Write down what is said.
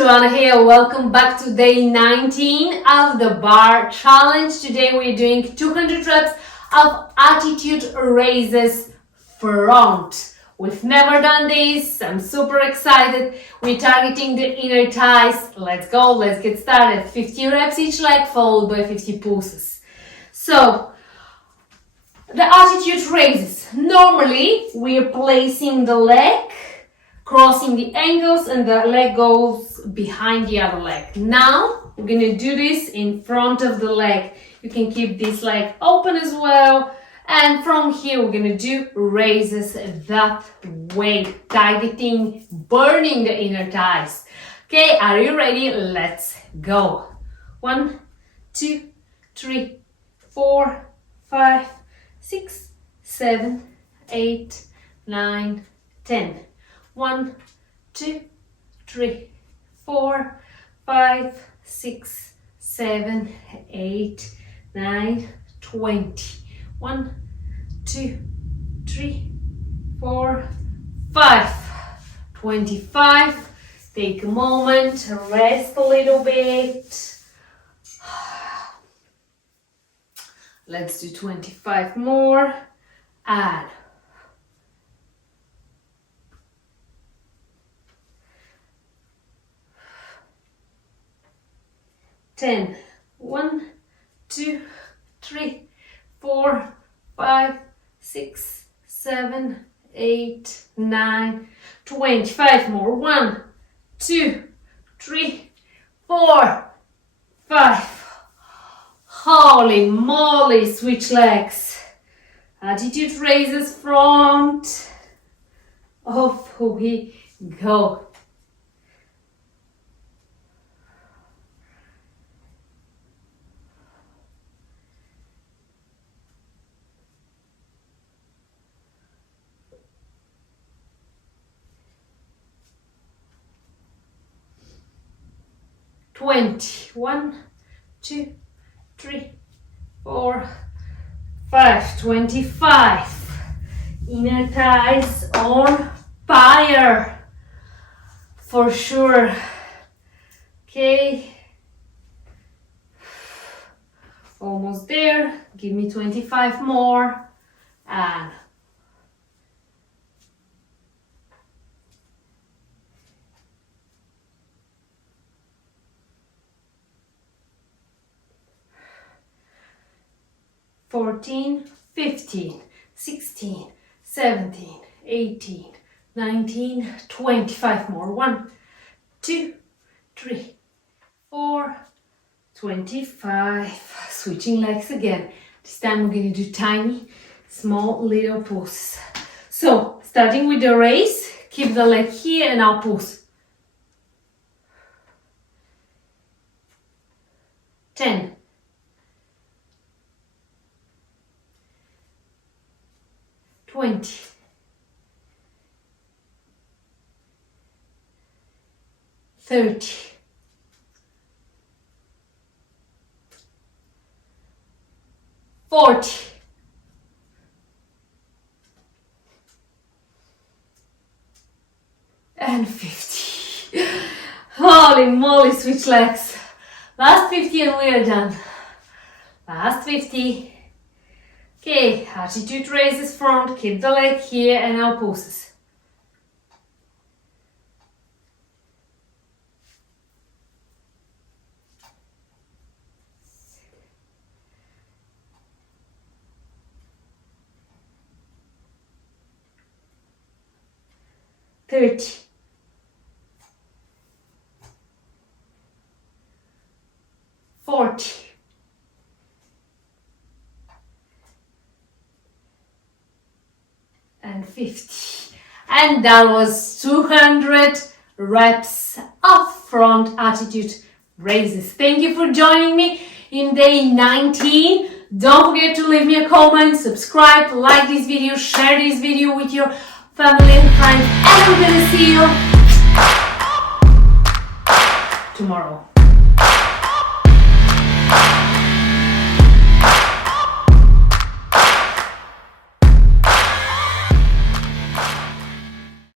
Joana here. Welcome back to day 19 of the bar challenge. Today we're doing 200 reps of attitude raises front. We've never done this. I'm super excited. We're targeting the inner thighs. Let's go. Let's get started. 50 reps each leg followed by 50 pulses. So the attitude raises. Normally we're placing the leg, crossing the ankles, and the leg goes behind the other leg. Now we're gonna do this in front of the leg. You can keep this leg open as well. And from here we're gonna do raises that way, targeting, burning the inner thighs. Okay, are you ready? Let's go. 1, 2, 3, 4, 5, 6, 7, 8, 9, 10. 1, 2, 3, 4, 5, 6, 7, 8, 9, 20. 1, 2, 3, 4, 5. 25. Take a moment, rest a little bit. Let's do 25 more. Add. 10. 1, 2, 3, 4, 5, 6, 7, 8, 9, 25 more. 1, 2, 3, 4, 5. Holy moly, switch legs. Attitude raises front. Off we go. 20. 1, 2, 3, 4, 5. 25. Inner thighs on fire. For sure. Okay. Almost there. Give me 25 more. And 14, 15, 16, 17, 18, 19, 25 more. 1, 2, 3, 4, 25. Switching legs again. This time we're going to do tiny, small, little pulses. So, starting with the raise, keep the leg here and now pulse. 10. 20. 30. 40. And 50. Holy moly, switch legs. Last 50 and we are done. Last 50. Okay, attitude raises front, keep the leg here and now pulses. 30. 40. And 50. And that was 200 reps of front attitude raises. Thank you for joining me in day 19. Don't forget to leave me a comment, subscribe, like this video, share this video with your family and friends, and I'm gonna see you tomorrow.